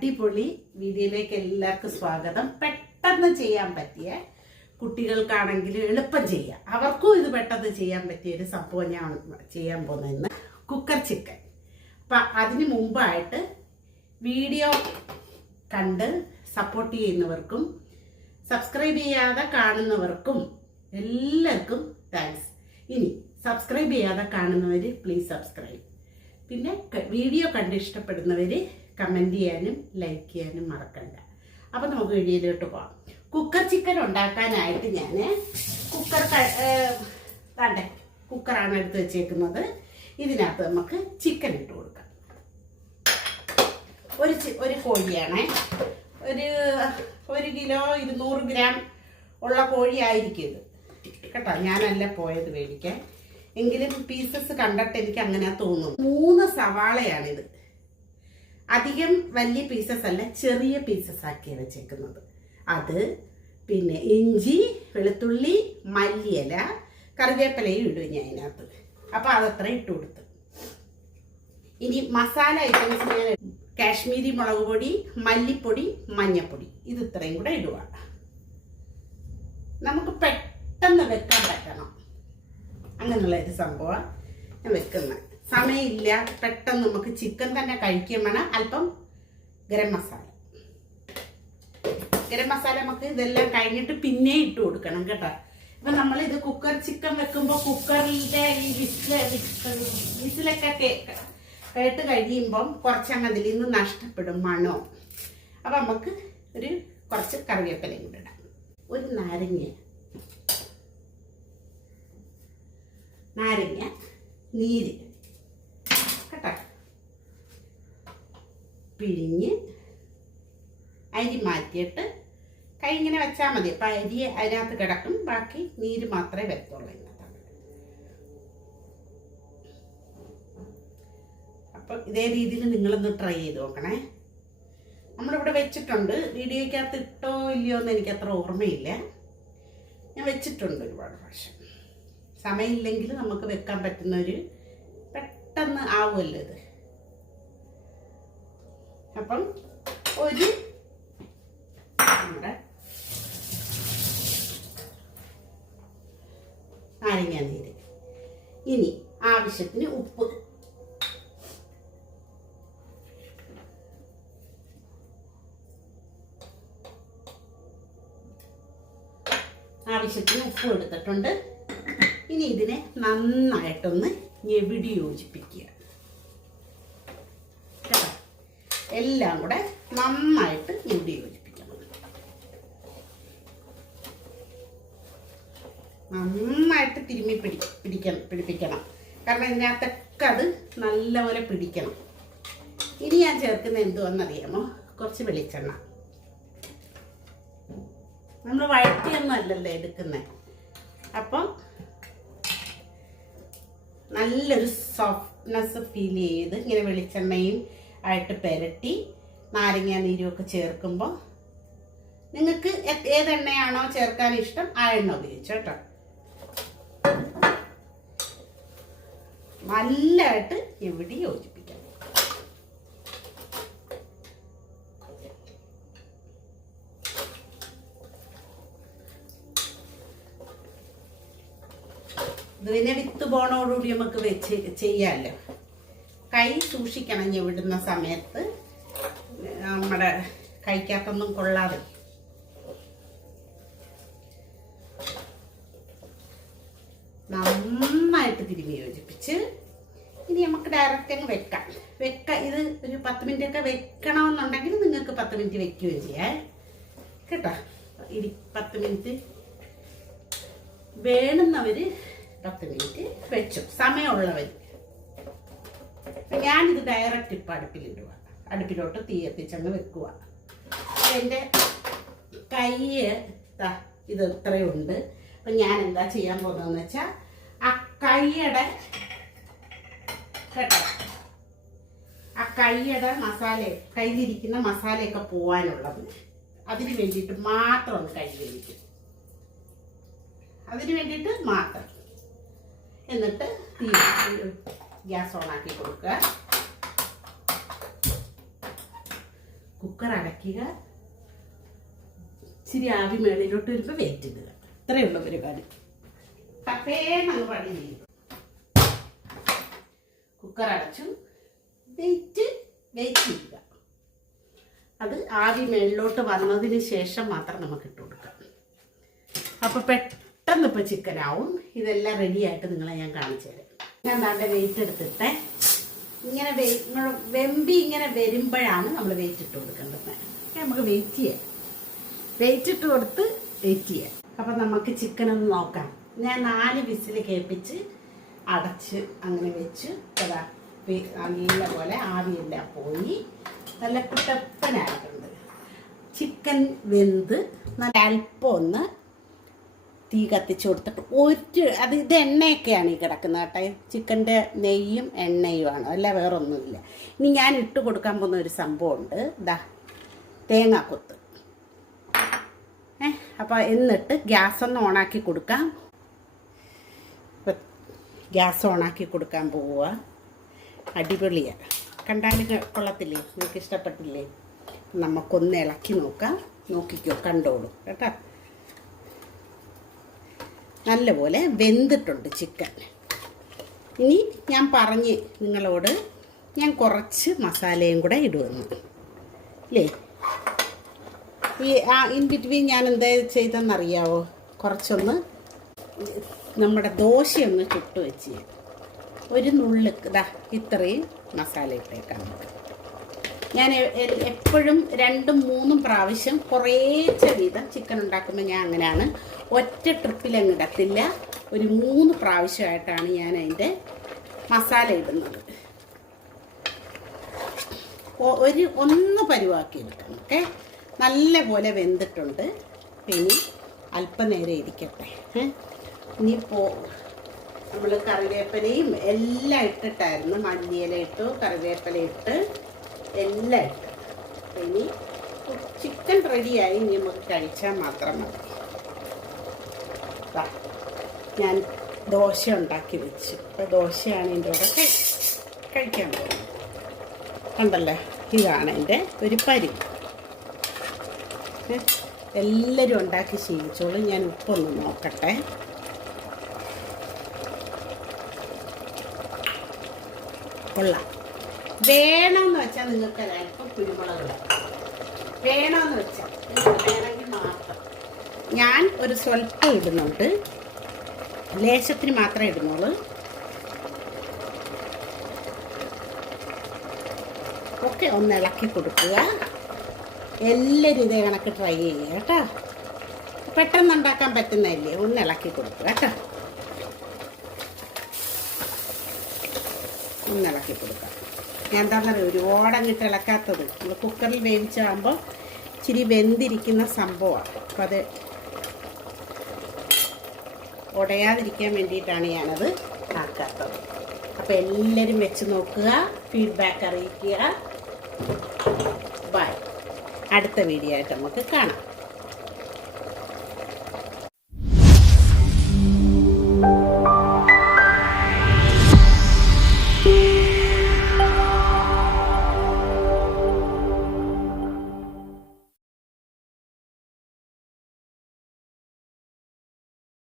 അടിപൊളി വീഡിയോയിലേക്ക് എല്ലാവർക്കും സ്വാഗതം. പെട്ടെന്ന് ചെയ്യാൻ പറ്റിയ കുട്ടികൾക്കാണെങ്കിലും എളുപ്പം ചെയ്യാം. അവർക്കും ഇത് പെട്ടെന്ന് ചെയ്യാൻ പറ്റിയ ഒരു സംഭവം ഞാൻ ചെയ്യാൻ പോകുന്നത് കുക്കർ ചിക്കൻ. അപ്പം അതിന് മുമ്പായിട്ട് വീഡിയോ കണ്ട് സപ്പോർട്ട് ചെയ്യുന്നവർക്കും സബ്സ്ക്രൈബ് ചെയ്യാതെ കാണുന്നവർക്കും എല്ലാവർക്കും താങ്ക്സ് ഇനി സബ്സ്ക്രൈബ് ചെയ്യാതെ കാണുന്നവർ പ്ലീസ് സബ്സ്ക്രൈബ് പിന്നെ വീഡിയോ കണ്ട് ഇഷ്ടപ്പെടുന്നവർ കമന്റ് ചെയ്യാനും ലൈക്ക് ചെയ്യാനും മറക്കണ്ട. അപ്പം നമുക്ക് വീഡിയോയിലോട്ട് പോകാം കുക്കർ ചിക്കൻ ഉണ്ടാക്കാനായിട്ട് ഞാൻ കുക്കർ കണ്ടേ കുക്കറാണ് എടുത്ത് വെച്ചേക്കുന്നത്. ഇതിനകത്ത് നമുക്ക് ചിക്കൻ ഇട്ട് കൊടുക്കാം. ഒരു ഒരു കോഴിയാണേ. ഒരു ഒരു കിലോ ഇരുന്നൂറ് ഗ്രാം ഉള്ള കോഴി ആയിരിക്കും ഇത്. കേട്ടോ ഞാനല്ല പോയത് മേടിക്കാൻ. എങ്കിലും പീസസ് കണ്ടിട്ട് എനിക്ക് അങ്ങനെ തോന്നുന്നു. മൂന്ന് സവാളയാണിത്. അധികം വലിയ പീസസ് അല്ല ചെറിയ പീസസ് ആക്കി വെച്ചേക്കുന്നത്. അത് പിന്നെ ഇഞ്ചി വെളുത്തുള്ളി മല്ലിയില കറിവേപ്പിലയും ഇടും ഞാൻ അതിനകത്ത് അപ്പോൾ അതത്ര ഇട്ട് കൊടുത്തു. ഇനി മസാല ഐറ്റംസ് ഞാൻ കാശ്മീരി മുളക് പൊടി മല്ലിപ്പൊടി മഞ്ഞപ്പൊടി. ഇത് ഇത്രയും കൂടെ ഇടുക. നമുക്ക് പെട്ടെന്ന് വെക്കാൻ പറ്റണം. അങ്ങനെയുള്ള ഒരു സംഭവമാണ് ഞാൻ വെക്കുന്നത് സമയമില്ല. പെട്ടെന്ന് നമുക്ക് ചിക്കൻ തന്നെ കഴിക്കാൻ വേണം. അല്പം ഗരം മസാല. ഗരം മസാല നമുക്ക് ഇതെല്ലാം കഴിഞ്ഞിട്ട് പിന്നെ ഇട്ട് കൊടുക്കണം കേട്ടോ. ഇപ്പൊ നമ്മൾ ഇത് കുക്കർ ചിക്കൻ വെക്കുമ്പോൾ കുക്കറിന്റെ ഈ വിസിൽ വിസിലൊക്കെ കേട്ട് കഴിയുമ്പം കുറച്ചങ്ങ് അതിൽ നിന്ന് നഷ്ടപ്പെടും മണോ. അപ്പൊ നമുക്ക് ഒരു കുറച്ച് കറിവേപ്പിലയും കൂടെ ഇടാം. ഒരു നാരങ്ങ. നാരങ്ങ നീര് കേട്ടോ പിഴിഞ്ഞ് അരി മാറ്റിയിട്ട് കൈ ഇങ്ങനെ വെച്ചാൽ മതി. അപ്പം അരി അതിനകത്ത് കിടക്കും. ബാക്കി നീര് മാത്രമേ വരത്തുള്ളൂ ഇതിനകത്ത്. അപ്പം ഇതേ രീതിയിൽ നിങ്ങളൊന്ന് ട്രൈ ചെയ്ത് നോക്കണേ. നമ്മളിവിടെ വെച്ചിട്ടുണ്ട്. വീഡിയോയ്ക്കകത്ത് ഇട്ടോ ഇല്ലയോ എന്ന് എനിക്ക് അത്ര ഓർമ്മയില്ല. ഞാൻ വെച്ചിട്ടുണ്ട് ഒരുപാട് പ്രാവശ്യം. സമയമില്ലെങ്കിൽ നമുക്ക് വെക്കാൻ പറ്റുന്ന ഒരു പെട്ടെന്ന് ആവുമല്ലോ ഇത്. അപ്പം ഒരു നമ്മുടെ നാരങ്ങ നീര്. ഇനി ആവശ്യത്തിന് ഉപ്പ്. ആവശ്യത്തിന് ഉപ്പ് എടുത്തിട്ടുണ്ട്. ഇനി ഇതിനെ നന്നായിട്ടൊന്ന് ഞെവിടി യോജിപ്പിക്കുക കേട്ടോ എല്ലാം കൂടെ നന്നായിട്ട് മുടി യോജിപ്പിക്കണം നന്നായിട്ട് തിരുമ്മി പിടി പിടിക്കണം പിടിപ്പിക്കണം. കാരണം ഇതിനകത്തൊക്കെ അത് നല്ലപോലെ പിടിക്കണം. ഇനി ഞാൻ ചേർക്കുന്ന എന്തുവെന്നറിയാമോ? കുറച്ച് വെളിച്ചെണ്ണ. നമ്മൾ വഴറ്റിയൊന്നും അല്ലല്ലോ എടുക്കുന്നത് അപ്പം നല്ലൊരു സോഫ്റ്റ്നെസ് ഫീൽ ചെയ്ത് ഇങ്ങനെ വെളിച്ചെണ്ണയും ആയിട്ട് പെരട്ടി നാരങ്ങ നീരുമൊക്കെ ചേർക്കുമ്പോൾ നിങ്ങൾക്ക് ഏതെണ്ണയാണോ ചേർക്കാൻ ഇഷ്ടം ആ എണ്ണ ഉപയോഗിച്ചു കേട്ടോ നല്ലതായിട്ട് ഇവിടെ യോജിപ്പിക്കാം. ഇത് പിന്നെ വിത്ത് പോണോടുകൂടി നമുക്ക് വെച്ച് ചെയ്യാമല്ലോ സൂക്ഷിക്കണം വിടുന്ന സമയത്ത്. നമ്മുടെ കഴിക്കാത്തൊന്നും കൊള്ളാതെ. നന്നായിട്ട് തിരുമ്മി യോജിപ്പിച്ച് ഇനി നമുക്ക് ഡയറക്റ്റ് അങ്ങ് വെക്കാം. വെക്ക ഇത് ഒരു പത്ത് മിനിറ്റ് ഒക്കെ വെക്കണമെന്നുണ്ടെങ്കിൽ നിങ്ങൾക്ക് പത്ത് മിനിറ്റ് വെക്കുകയും ചെയ്യാം. കേട്ടോ? ഇനി പത്ത് മിനിറ്റ് വേണമെന്നവർ പത്ത് മിനിറ്റ് വെച്ചു. സമയമുള്ളവർ ഞാനിത് ഡയറക്റ്റ് ഇപ്പം അടുപ്പിലിടുക. അടുപ്പിലോട്ട് തീ എത്തിച്ചങ്ങ് വെക്കുക. എന്റെ കൈ ഇത് ഇത്രയുണ്ട്. അപ്പം ഞാൻ എന്താ ചെയ്യാൻ പോകുന്നതെന്ന് വെച്ചാൽ ആ കൈയുടെ കേട്ടോ ആ കൈയുടെ മസാല കയ്യിലിരിക്കുന്ന മസാലയൊക്കെ പോവാനുള്ളത്. അതിന് വേണ്ടിയിട്ട് മാത്രം ഒന്ന് കൈ വേവിക്കും. അതിന് വേണ്ടിയിട്ട് മാത്രം. എന്നിട്ട് തീ ഗ്യാസ് ഓൺ ആക്കി കൊടുക്കുക. കുക്കർ അടയ്ക്കുക. ഇച്ചിരി ആവി മേളിലോട്ട് വരുമ്പോൾ വെയിറ്റ് ഇടുക. ഇത്രയേ ഉള്ളൂ പരിപാടി. ടപ്പേന്നങ്ങ് പണി ചെയ്യും. കുക്കർ അടച്ചു. വെയിറ്റ് വെയിറ്റ് ചെയ്യുക അത് ആവി മേളിലോട്ട് വന്നതിന് ശേഷം മാത്രം നമുക്ക് ഇട്ട് കൊടുക്കാം. അപ്പോൾ പെട്ടെന്ന് ഇപ്പോൾ ചിക്കനാവും ഇതെല്ലാം റെഡിയായിട്ട് നിങ്ങളെ ഞാൻ കാണിച്ചു തരാം. ഞാൻ താണ്ടെ വെയിറ്റ് എടുത്തിട്ടെ. ഇങ്ങനെ വെമ്പി ഇങ്ങനെ വരുമ്പോഴാണ് നമ്മൾ വെയിറ്റ് ഇട്ട് കൊടുക്കേണ്ടത്. നമുക്ക് വെയിറ്റ് ചെയ്യാം. വെയിറ്റ് ഇട്ട് കൊടുത്ത് വെയിറ്റ് ചെയ്യാം. അപ്പം നമുക്ക് ചിക്കൻ ഒന്ന് നോക്കാം. ഞാൻ നാല് വിസിൽ കേൾപ്പിച്ച് അടച്ച് അങ്ങനെ വെച്ച് നല്ല പോലെ ആവിയെല്ലാം പോയി. നല്ല കുട്ടപ്പനായിട്ടുണ്ട്. ചിക്കൻ വെന്ത് നല്ല അല്പം ഒന്ന് തീ കത്തിച്ച് കൊടുത്തിട്ട് ഒരു അത് ഇത് എണ്ണയൊക്കെയാണ് ഈ കിടക്കുന്നത് കേട്ടെ. ചിക്കന്റെ നെയ്യും എണ്ണയുമാണ്. അല്ല വേറൊന്നുമില്ല. ഇനി ഞാൻ ഇട്ട് കൊടുക്കാൻ പോകുന്ന ഒരു സംഭവമുണ്ട്. ദാ തേങ്ങാക്കൊത്ത് ഏ അപ്പോൾ എന്നിട്ട് ഗ്യാസ് ഒന്ന് ഓണാക്കി കൊടുക്കാം. ഗ്യാസ് ഓണാക്കി കൊടുക്കാൻ പോവുക. അടിപൊളിയാണ് കണ്ടാലും കൊള്ളത്തില്ലേ? നിങ്ങൾക്ക് ഇഷ്ടപ്പെട്ടില്ലേ? നമുക്കൊന്ന് ഇളക്കി നോക്കാം. നോക്കിക്കോ കണ്ടോളൂ. കേട്ടോ? നല്ലപോലെ വെന്തിട്ടുണ്ട് ചിക്കൻ. ഇനി ഞാൻ പറഞ്ഞ് നിങ്ങളോട് ഞാൻ കുറച്ച് മസാലയും കൂടെ ഇടുമെന്ന് അല്ലേ ഈ ആ ഇൻ ബിറ്റ്വീൻ ഞാൻ എന്താ ചെയ്തെന്നറിയാവോ കുറച്ചൊന്ന് നമ്മുടെ ദോശയൊന്ന് ചുട്ട് വെച്ച് ഒരു നുള്ളു ഇതാ ഇത്രയും മസാല ഇട്ടേക്കാം. ഞാൻ എപ്പോഴും രണ്ടും മൂന്നും പ്രാവശ്യം കുറേച്ച വീതം ചിക്കൻ ഉണ്ടാക്കുമ്പോൾ ഞാൻ അങ്ങനെയാണ്. ഒറ്റ ട്രിപ്പിലങ്ങ് ഇടത്തില്ല. ഒരു മൂന്ന് പ്രാവശ്യമായിട്ടാണ് ഞാൻ അതിന്റെ മസാല ഇടുന്നത്. ഒരു ഒന്ന് പരുവാക്കി എടുക്കണം ഓക്കെ? നല്ല പോലെ വെന്തിട്ടുണ്ട്. ഇനി അല്പനേരം ഇരിക്കട്ടെ? ഇനി പോ നമ്മൾ കറിവേപ്പിലയും എല്ലാം ഇട്ടിട്ടായിരുന്നു. മല്ലിയില ഇട്ടു കറിവേപ്പില ഇട്ട് എല്ലാം ഇട്ട്. ഇനി ചിക്കൻ റെഡിയായി ഇനി നമുക്ക് കഴിച്ചാൽ മാത്രം മതി. ഞാൻ ദോശ ഉണ്ടാക്കി വെച്ചു. അപ്പോൾ ദോശയാണ് എന്റെ കൂടെ കഴി- കഴിക്കാൻ പോകുന്നത്. കണ്ടല്ലേ? ഇതാണ് എന്റെ ഒരു പരി. എല്ലാവരും ഉണ്ടാക്കി ശീലിച്ചോളൂ. ഞാൻ ഉപ്പൊന്ന് നോക്കട്ടെ. കൊള്ളാം. വേണമെന്ന് വെച്ചാൽ നിങ്ങൾക്ക് അല്പം കുരുമുളക്. വേണമെന്ന് വെച്ചാൽ ഞാൻ ഒരു സ്വല്പം ഇടുന്നുണ്ട്. ലേശത്തിന് മാത്രം ഇടുന്നുള്ളൂ. ഒക്കെ ഒന്ന് ഇളക്കി കൊടുക്കുക. എല്ലാവരും ഇതേ കണക്ക് ട്രൈ ചെയ്യുക കേട്ടോ. പെട്ടെന്ന് ഉണ്ടാക്കാൻ പറ്റുന്നതല്ലേ? ഒന്ന് ഇളക്കി കൊടുക്കുക കേട്ടോ. ഒന്ന് ഇളക്കി കൊടുക്കാം ഞാൻ എന്താണെന്നറിയോ ഒരുപാടങ്ങിട്ട് ഇളക്കാത്തത്. നമ്മൾ കുക്കറിൽ വേവിച്ചാകുമ്പോൾ ഇച്ചിരി വെന്തിരിക്കുന്ന സംഭവമാണ്. അപ്പോൾ അത് ഉടയാതിരിക്കാൻ വേണ്ടിയിട്ടാണ് ഞാനത് ആക്കാത്തത്. അപ്പോൾ എല്ലാവരും വെച്ച് നോക്കുക ഫീഡ്ബാക്ക് അറിയിക്കുക. ബൈ അടുത്ത വീഡിയോ ആയിട്ട് നമുക്ക് കാണാം.